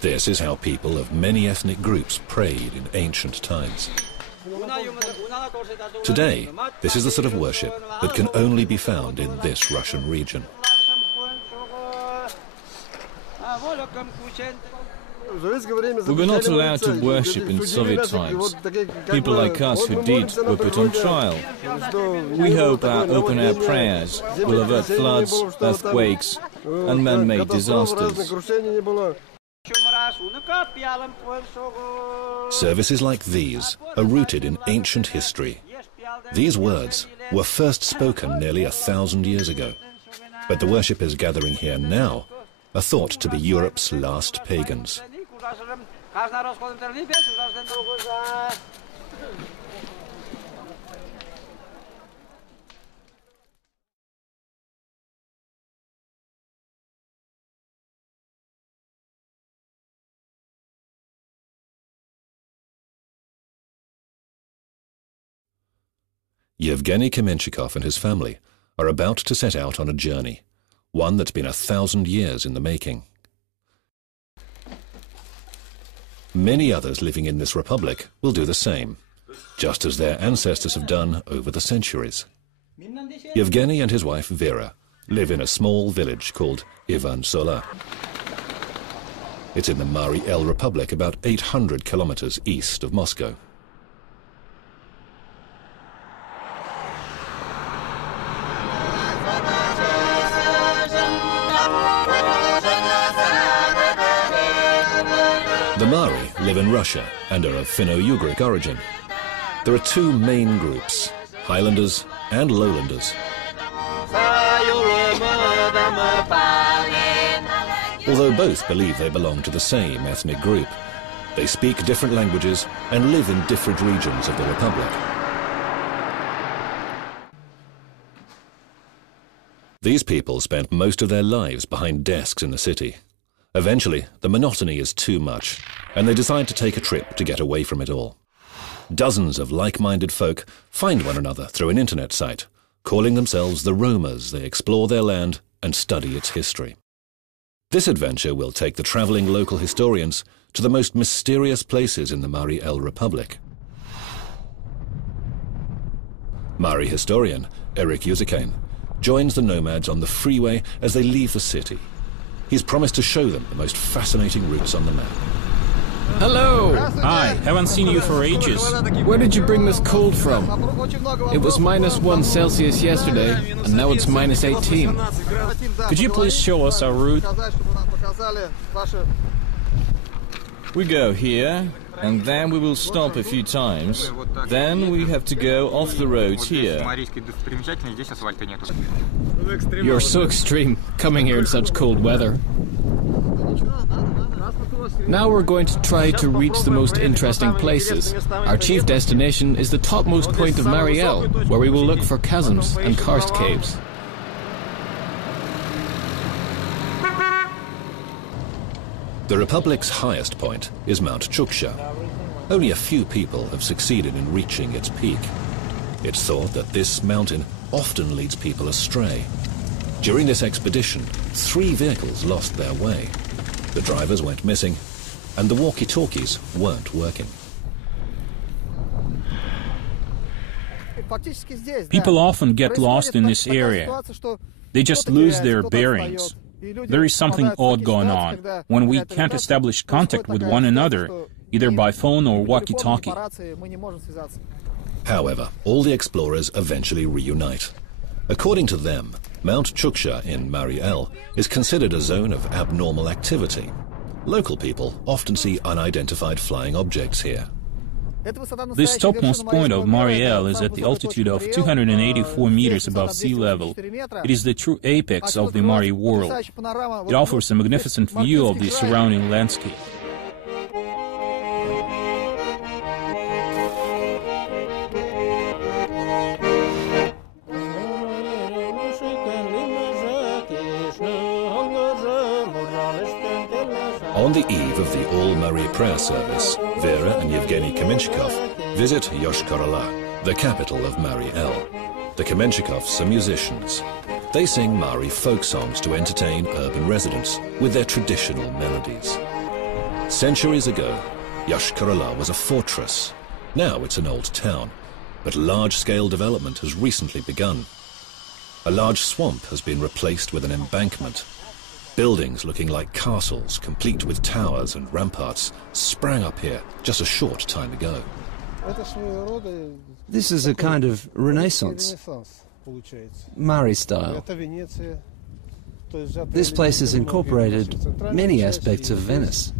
This is how people of many ethnic groups prayed in ancient times. Today, this is the sort of worship that can only be found in this Russian region. We were not allowed to worship in Soviet times. People like us who did were put on trial. We hope our open-air prayers will avert floods, earthquakes and man-made disasters. Services like these are rooted in ancient history. These words were first spoken nearly 1,000 years ago, but the worshippers gathering here now are thought to be Europe's last pagans. Yevgeny Kamenchikov and his family are about to set out on a journey, one that's been 1,000 years in the making. Many others living in this republic will do the same, just as their ancestors have done over the centuries. Yevgeny and his wife Vera live in a small village called Ivan-Sola. It's in the Mari El Republic, about 800 kilometers east of Moscow. The Mari live in Russia and are of Finno-Ugric origin. There are two main groups, highlanders and lowlanders. Although both believe they belong to the same ethnic group, they speak different languages and live in different regions of the republic. These people spent most of their lives behind desks in the city. Eventually, the monotony is too much, and they decide to take a trip to get away from it all. Dozens of like-minded folk find one another through an internet site. Calling themselves the roamers, they explore their land and study its history. This adventure will take the traveling local historians to the most mysterious places in the Mari El Republic. Mari historian Eric Yuzikain joins the nomads on the freeway as they leave the city. He's promised to show them the most fascinating routes on the map. Hello! Hi, haven't seen you for ages. Where did you bring this cold from? It was -1 Celsius yesterday, and now it's -18. Could you please show us our route? We go here, and then we will stop a few times. Then we have to go off the roads here. You're so extreme, coming here in such cold weather. Now we're going to try to reach the most interesting places. Our chief destination is the topmost point of Mari El, where we will look for chasms and karst caves. The republic's highest point is Mount Chuksha. Only a few people have succeeded in reaching its peak. It's thought that this mountain often leads people astray. During this expedition, 3 vehicles lost their way. The drivers went missing, and the walkie-talkies weren't working. People often get lost in this area. They just lose their bearings. There is something odd going on when we can't establish contact with one another, either by phone or walkie-talkie. However, all the explorers eventually reunite. According to them, Mount Chuksha in Mari El is considered a zone of abnormal activity. Local people often see unidentified flying objects here. This topmost point of Mari El is at the altitude of 284 meters above sea level. It is the true apex of the Mari world. It offers a magnificent view of the surrounding landscape. On the eve of the All-Mari prayer service, Vera and Yevgeny Kamenchikov visit Yoshkar-Ola, the capital of Mari El. The Kamenchikovs are musicians. They sing Mari folk songs to entertain urban residents with their traditional melodies. Centuries ago, Yoshkar-Ola was a fortress. Now it's an old town, but large-scale development has recently begun. A large swamp has been replaced with an embankment. Buildings looking like castles, complete with towers and ramparts, sprang up here just a short time ago. This is a kind of Renaissance, Mari style. This place has incorporated many aspects of Venice.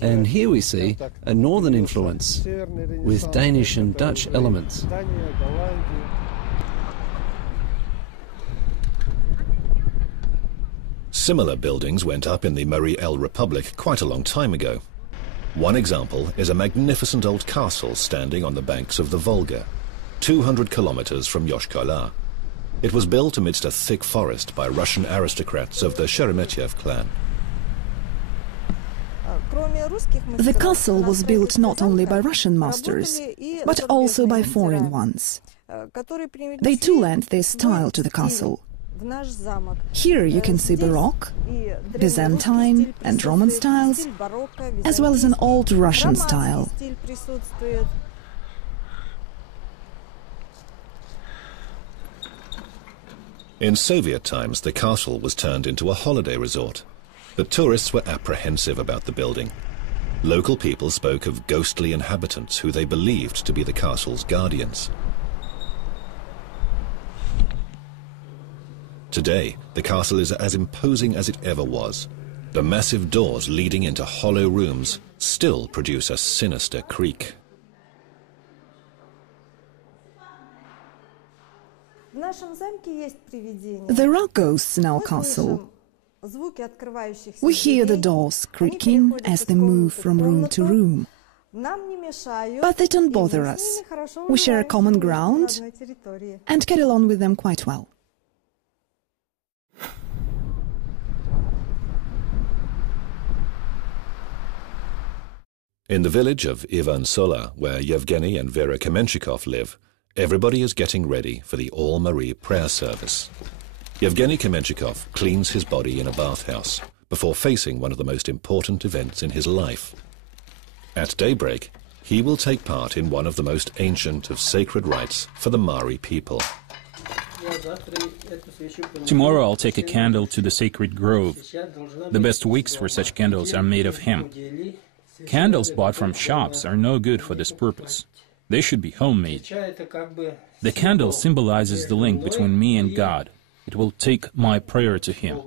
And here we see a northern influence with Danish and Dutch elements. Similar buildings went up in the Marie El Republic quite a long time ago. One example is a magnificent old castle standing on the banks of the Volga, 200 kilometers from Yoshkar-Ola. It was built amidst a thick forest by Russian aristocrats of the Sheremetyev clan. The castle was built not only by Russian masters, but also by foreign ones. They too lent their style to the castle. Here you can see Baroque, Byzantine and Roman styles, as well as an old Russian style. In Soviet times, the castle was turned into a holiday resort, but tourists were apprehensive about the building. Local people spoke of ghostly inhabitants who they believed to be the castle's guardians. Today, the castle is as imposing as it ever was. The massive doors leading into hollow rooms still produce a sinister creak. There are ghosts in our castle. We hear the doors creaking as they move from room to room. But they don't bother us. We share a common ground and get along with them quite well. In the village of Ivan-Sola, where Yevgeny and Vera Kamenchikov live, everybody is getting ready for the All-Marie prayer service. Yevgeny Kamenchikov cleans his body in a bathhouse before facing one of the most important events in his life. At daybreak, he will take part in one of the most ancient of sacred rites for the Mari people. Tomorrow I'll take a candle to the sacred grove. The best wicks for such candles are made of hemp. Candles bought from shops are no good for this purpose. They should be homemade. The candle symbolizes the link between me and God. It will take my prayer to Him.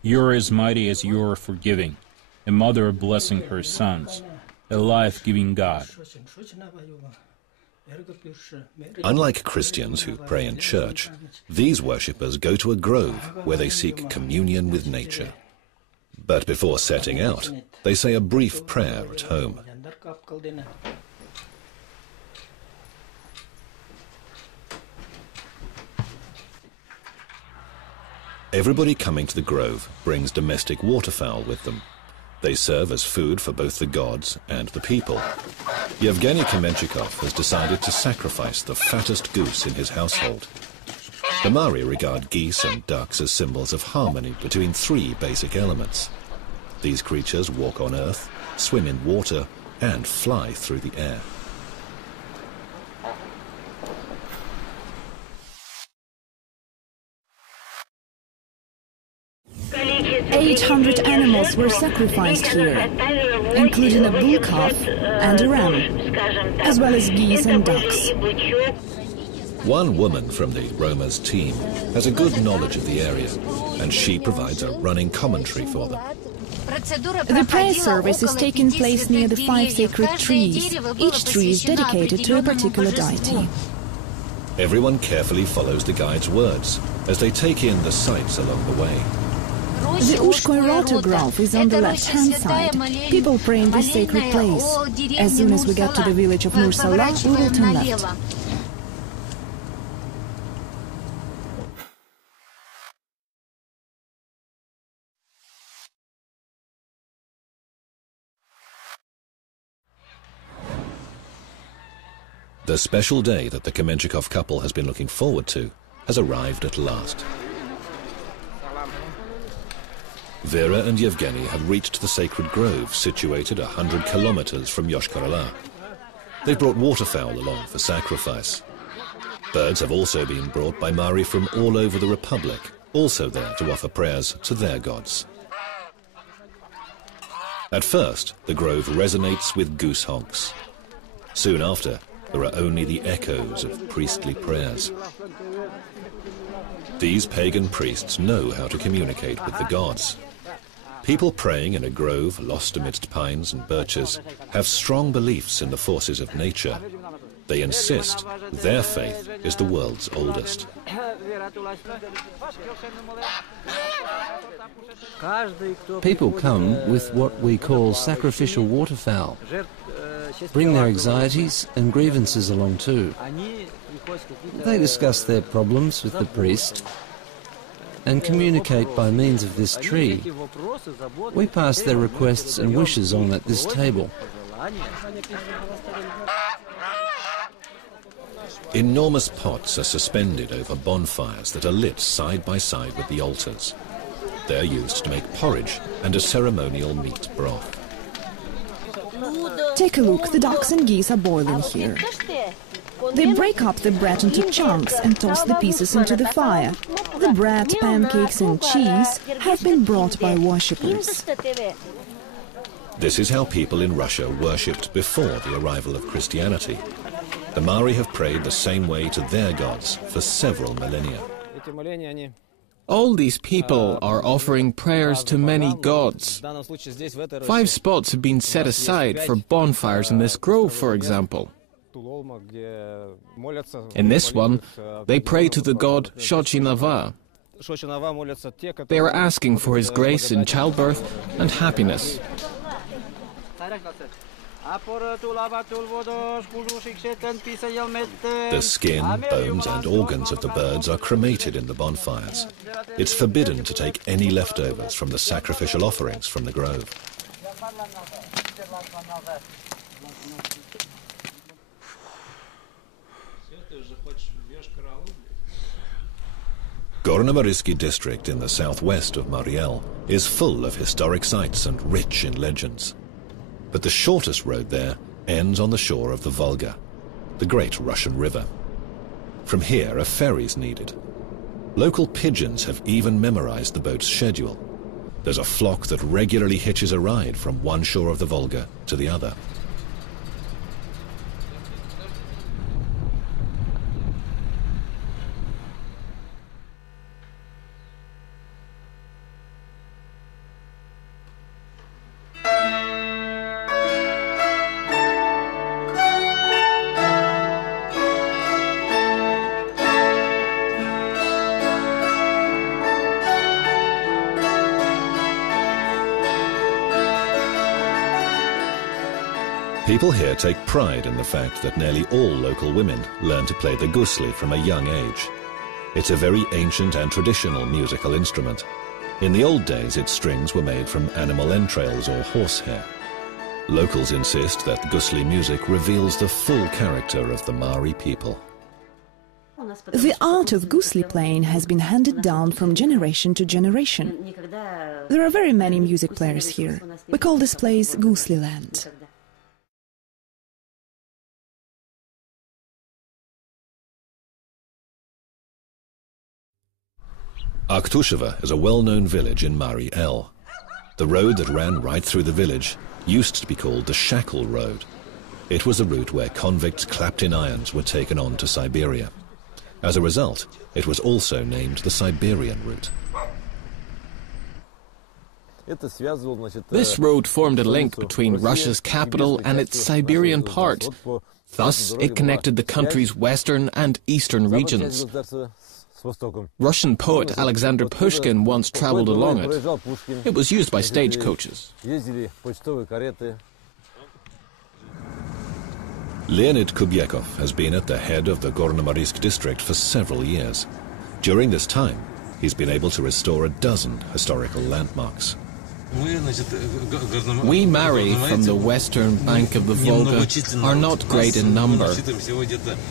You're as mighty as you're forgiving, a mother blessing her sons, a life-giving God. Unlike Christians who pray in church, these worshippers go to a grove where they seek communion with nature. But before setting out, they say a brief prayer at home. Everybody coming to the grove brings domestic waterfowl with them. They serve as food for both the gods and the people. Yevgeny Kamenchikov has decided to sacrifice the fattest goose in his household. The Mari regard geese and ducks as symbols of harmony between three basic elements. These creatures walk on earth, swim in water, and fly through the air. "800 animals were sacrificed here, including a bull calf and a ram, as well as geese and ducks." One woman from the Roma's team has a good knowledge of the area, and she provides a running commentary for them. The prayer service is taking place near the 5 sacred trees. Each tree is dedicated to a particular deity. Everyone carefully follows the guide's words as they take in the sights along the way. The Ushkoy Grove is on the left-hand side. People pray in this sacred place. As soon as we get to the village of Nursala, we will turn left. The special day that the Kamenchikov couple has been looking forward to has arrived at last. Vera and Yevgeny have reached the sacred grove situated 100 kilometers from Yoshkar-Ola. They've brought waterfowl along for sacrifice. Birds have also been brought by Mari from all over the Republic, also there to offer prayers to their gods. At first, the grove resonates with goose honks. Soon after, there are only the echoes of priestly prayers. These pagan priests know how to communicate with the gods. People praying in a grove lost amidst pines and birches have strong beliefs in the forces of nature. They insist their faith is the world's oldest. People come with what we call sacrificial waterfowl. Bring their anxieties and grievances along too. They discuss their problems with the priest and communicate by means of this tree. We pass their requests and wishes on at this table. Enormous pots are suspended over bonfires that are lit side by side with the altars. They're used to make porridge and a ceremonial meat broth. Take a look, the ducks and geese are boiling here. They break up the bread into chunks and toss the pieces into the fire. The bread, pancakes and cheese have been brought by worshippers. This is how people in Russia worshipped before the arrival of Christianity. The Mari have prayed the same way to their gods for several millennia. All these people are offering prayers to many gods. 5 spots have been set aside for bonfires in this grove, for example. In this one, they pray to the god Shochinava. They are asking for his grace in childbirth and happiness. The skin, bones and organs of the birds are cremated in the bonfires. It's forbidden to take any leftovers from the sacrificial offerings from the grove. Gorno-Mariski district in the southwest of Mariel is full of historic sites and rich in legends. But the shortest road there ends on the shore of the Volga, the great Russian river. From here, a ferry's needed. Local pigeons have even memorized the boat's schedule. There's a flock that regularly hitches a ride from one shore of the Volga to the other. People here take pride in the fact that nearly all local women learn to play the gusli from a young age. It's a very ancient and traditional musical instrument. In the old days, its strings were made from animal entrails or horsehair. Locals insist that gusli music reveals the full character of the Mari people. The art of gusli playing has been handed down from generation to generation. There are very many music players here. We call this place Gusli Land. Arktusheva is a well-known village in Mari El. The road that ran right through the village used to be called the Shackle Road. It was the route where convicts clapped in irons were taken on to Siberia. As a result, it was also named the Siberian route. This road formed a link between Russia's capital and its Siberian part. Thus, it connected the country's western and eastern regions. Russian poet Alexander Pushkin once traveled along it. It was used by stagecoaches. Leonid Kubyekov has been at the head of the Gorno-Marisk district for several years. During this time, he's been able to restore a dozen historical landmarks. We Mari from the western bank of the Volga are not great in number.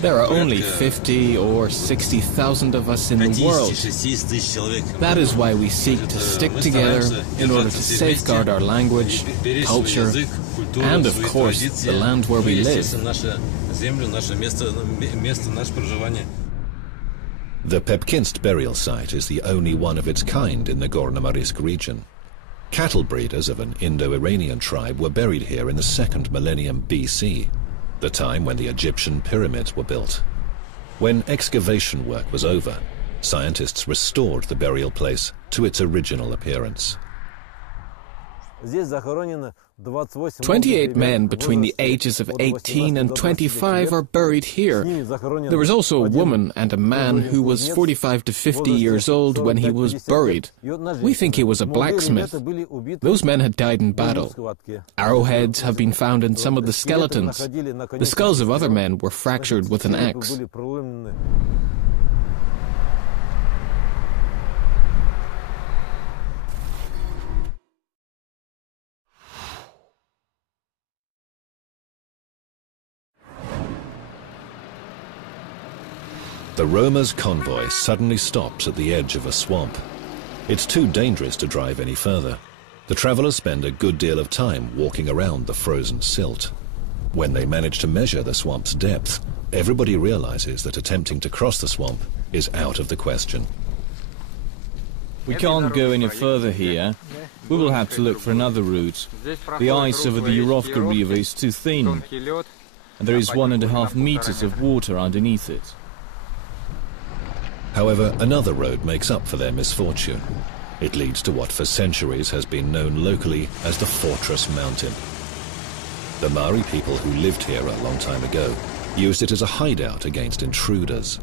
There are only 50 or 60,000 of us in the world. That is why we seek to stick together in order to safeguard our language, culture, and of course the land where we live. The Pepkinst burial site is the only one of its kind in the Gorno-Marisk region. Cattle breeders of an Indo-Iranian tribe were buried here in the 2nd millennium BC, the time when the Egyptian pyramids were built. When excavation work was over, scientists restored the burial place to its original appearance. 28 men between the ages of 18 and 25 are buried here. There was also a woman and a man who was 45 to 50 years old when he was buried. We think he was a blacksmith. Those men had died in battle. Arrowheads have been found in some of the skeletons. The skulls of other men were fractured with an axe. The Roma's convoy suddenly stops at the edge of a swamp. It's too dangerous to drive any further. The travelers spend a good deal of time walking around the frozen silt. When they manage to measure the swamp's depth, everybody realizes that attempting to cross the swamp is out of the question. We can't go any further here. We will have to look for another route. The ice over the Yurovka River is too thin, and there is 1.5 meters of water underneath it. However, another road makes up for their misfortune. It leads to what for centuries has been known locally as the Fortress Mountain. The Maori people who lived here a long time ago used it as a hideout against intruders.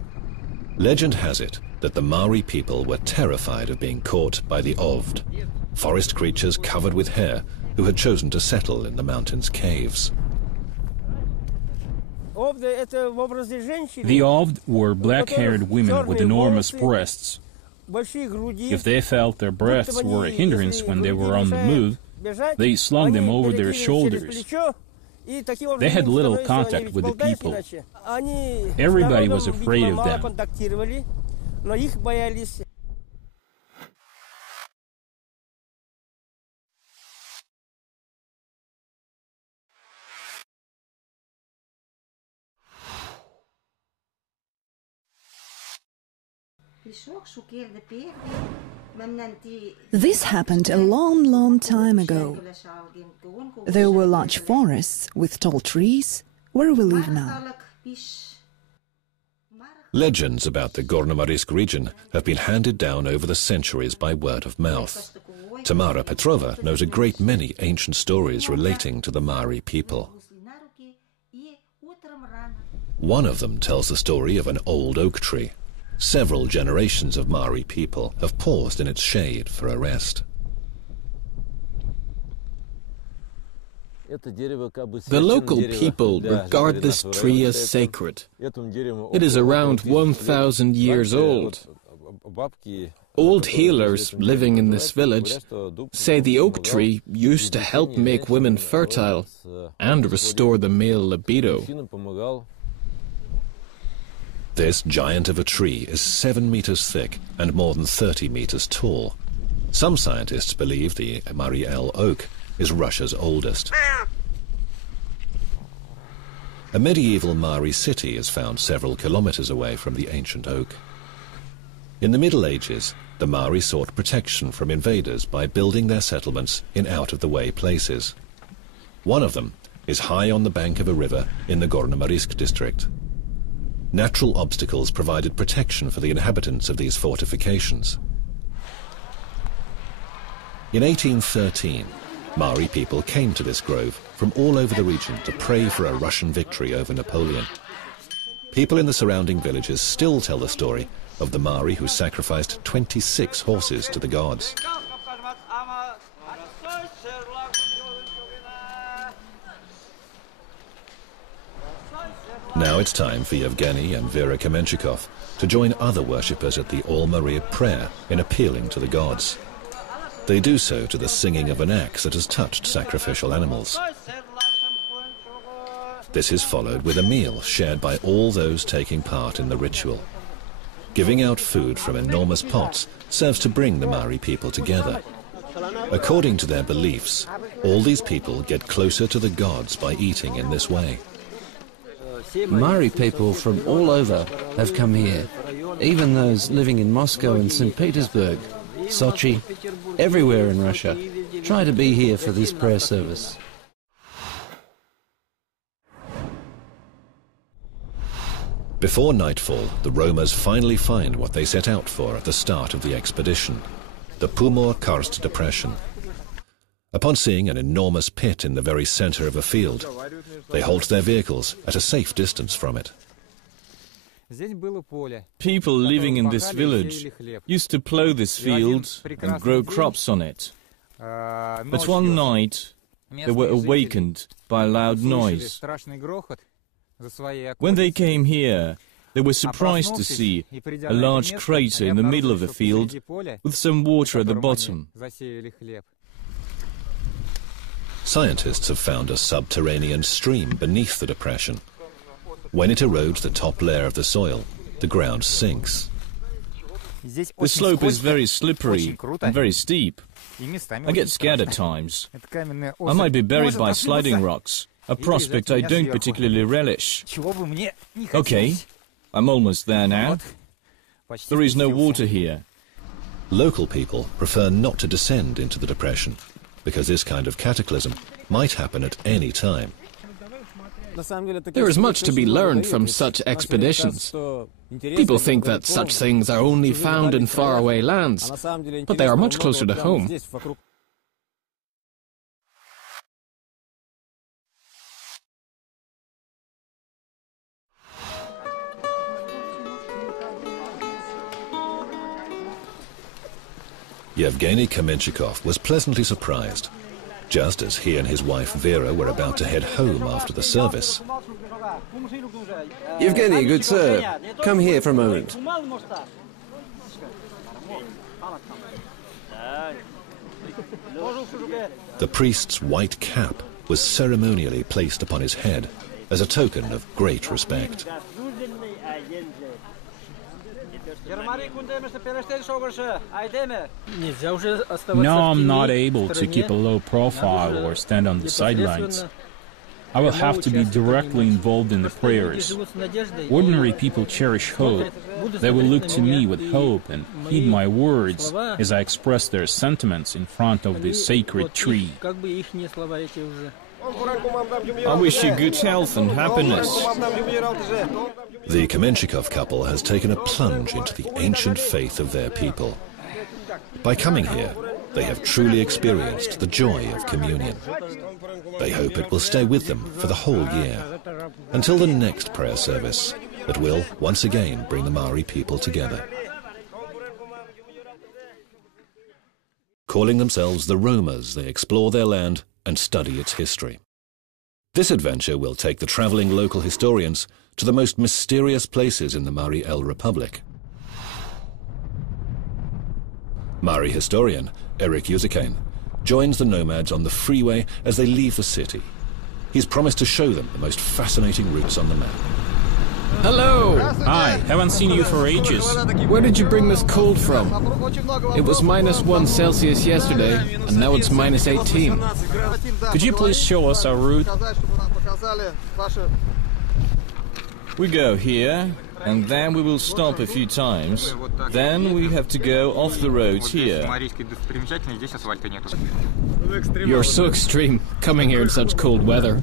Legend has it that the Maori people were terrified of being caught by the Ovd, forest creatures covered with hair who had chosen to settle in the mountain's caves. The Ovd were black-haired women with enormous breasts. If they felt their breasts were a hindrance when they were on the move, they slung them over their shoulders. They had little contact with the people. Everybody was afraid of them. This happened a long, long time ago. There were large forests with tall trees where we live now. Legends about the Gorno-Marisk region have been handed down over the centuries by word of mouth. Tamara Petrova knows a great many ancient stories relating to the Maori people. One of them tells the story of an old oak tree. Several generations of Maori people have paused in its shade for a rest. The local people regard this tree as sacred. It is around 1,000 years old. Old healers living in this village say the oak tree used to help make women fertile and restore the male libido. This giant of a tree is 7 meters thick and more than 30 meters tall. Some scientists believe the Mariel oak is Russia's oldest. A medieval Maori city is found several kilometers away from the ancient oak. In the Middle Ages, the Maori sought protection from invaders by building their settlements in out-of-the-way places. One of them is high on the bank of a river in the Gorno-Marisk district. Natural obstacles provided protection for the inhabitants of these fortifications. In 1813, Maori people came to this grove from all over the region to pray for a Russian victory over Napoleon. People in the surrounding villages still tell the story of the Maori who sacrificed 26 horses to the gods. Now it's time for Yevgeny and Vera Kamenchikov to join other worshippers at the All Maria prayer in appealing to the gods. They do so to the singing of an axe that has touched sacrificial animals. This is followed with a meal shared by all those taking part in the ritual. Giving out food from enormous pots serves to bring the Maori people together. According to their beliefs, all these people get closer to the gods by eating in this way. Maori people from all over have come here, even those living in Moscow and St. Petersburg, Sochi, everywhere in Russia, try to be here for this prayer service. Before nightfall, the roamers finally find what they set out for at the start of the expedition, the Pumor-Karst depression. Upon seeing an enormous pit in the very center of a field, they halt their vehicles at a safe distance from it. People living in this village used to plough this field and grow crops on it. But one night they were awakened by a loud noise. When they came here, they were surprised to see a large crater in the middle of the field with some water at the bottom. Scientists have found a subterranean stream beneath the depression. When it erodes the top layer of the soil, the ground sinks. The slope is very slippery and very steep. I get scared at times. I might be buried by sliding rocks, a prospect I don't particularly relish. Okay, I'm almost there now. There is no water here. Local people prefer not to descend into the depression, because this kind of cataclysm might happen at any time. There is much to be learned from such expeditions. People think that such things are only found in faraway lands, but they are much closer to home. Yevgeny Kamenchikov was pleasantly surprised. Just as he and his wife Vera were about to head home after the service. Yevgeny, good sir, come here for a moment. The priest's white cap was ceremonially placed upon his head as a token of great respect. Now I'm not able to keep a low profile or stand on the sidelines. I will have to be directly involved in the prayers. Ordinary people cherish hope. They will look to me with hope and heed my words as I express their sentiments in front of the sacred tree. I wish you good health and happiness. The Kamenchikov couple has taken a plunge into the ancient faith of their people. By coming here, they have truly experienced the joy of communion. They hope it will stay with them for the whole year, until the next prayer service that will once again bring the Maori people together. Calling themselves the roamers, they explore their land and study its history. This adventure will take the travelling local historians to the most mysterious places in the Maori El Republic. Maori historian Eric Yuzikain joins the nomads on the freeway as they leave the city. He's promised to show them the most fascinating routes on the map. Hello! Hi, haven't seen you for ages. Where did you bring this cold from? It was -1 Celsius yesterday, and now it's -18. Could you please show us our route? We go here, and then we will stop a few times. Then we have to go off the road here. You're so extreme, coming here in such cold weather.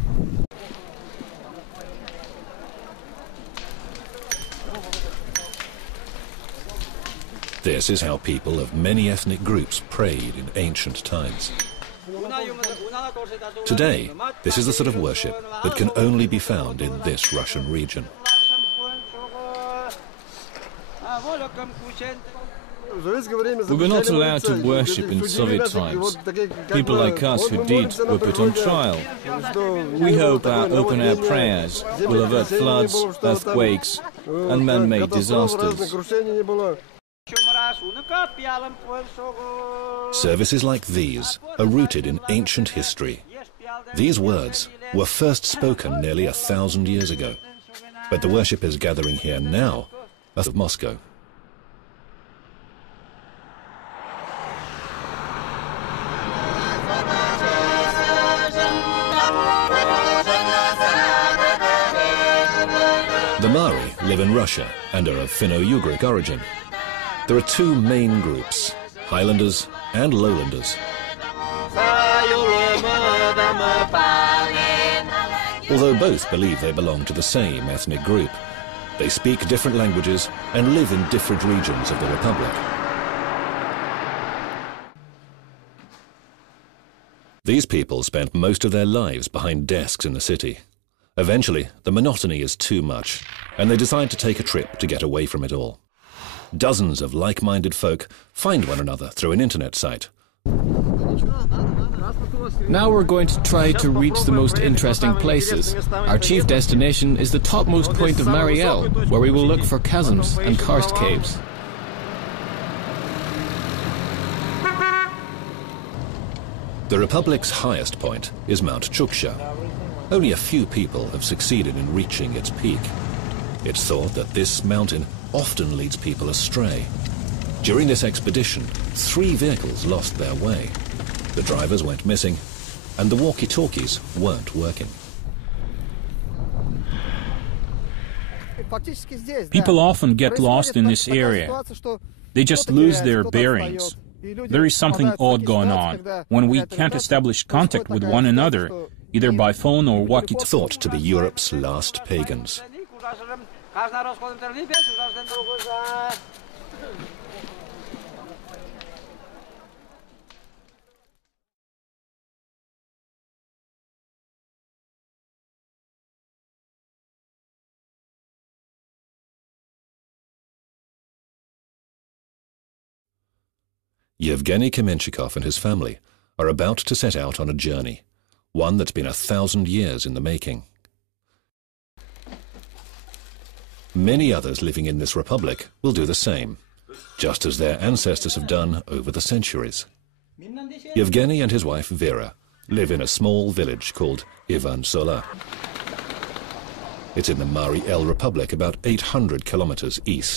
This is how people of many ethnic groups prayed in ancient times. Today, this is the sort of worship that can only be found in this Russian region. We were not allowed to worship in Soviet times. People like us who did were put on trial. We hope our open-air prayers will avert floods, earthquakes, and man-made disasters. Services like these are rooted in ancient history. These words were first spoken nearly 1,000 years ago, but the worshippers gathering here now are of Moscow. The Mari live in Russia and are of Finno-Ugric origin. There are two main groups, highlanders and lowlanders. Although both believe they belong to the same ethnic group, they speak different languages and live in different regions of the Republic. These people spent most of their lives behind desks in the city. Eventually, the monotony is too much, and they decide to take a trip to get away from it all. Dozens of like-minded folk find one another through an internet site. Now we're going to try to reach the most interesting places. Our chief destination is the topmost point of Mariel, where we will look for chasms and karst caves. The Republic's highest point is Mount Chuksha. Only a few people have succeeded in reaching its peak. It's thought that this mountain often leads people astray. During this expedition, 3 vehicles lost their way. The drivers went missing, and the walkie-talkies weren't working. People often get lost in this area. They just lose their bearings. There is something odd going on when we can't establish contact with one another, either by phone or walkie-talkie. Thought to be Europe's last pagans. Yevgeny Kamenchikov and his family are about to set out on a journey, one that's been 1,000 years in the making. Many others living in this republic will do the same, just as their ancestors have done over the centuries. Yevgeny and his wife Vera live in a small village called Ivan-Sola. It's in the Mariel Republic, about 800 kilometers east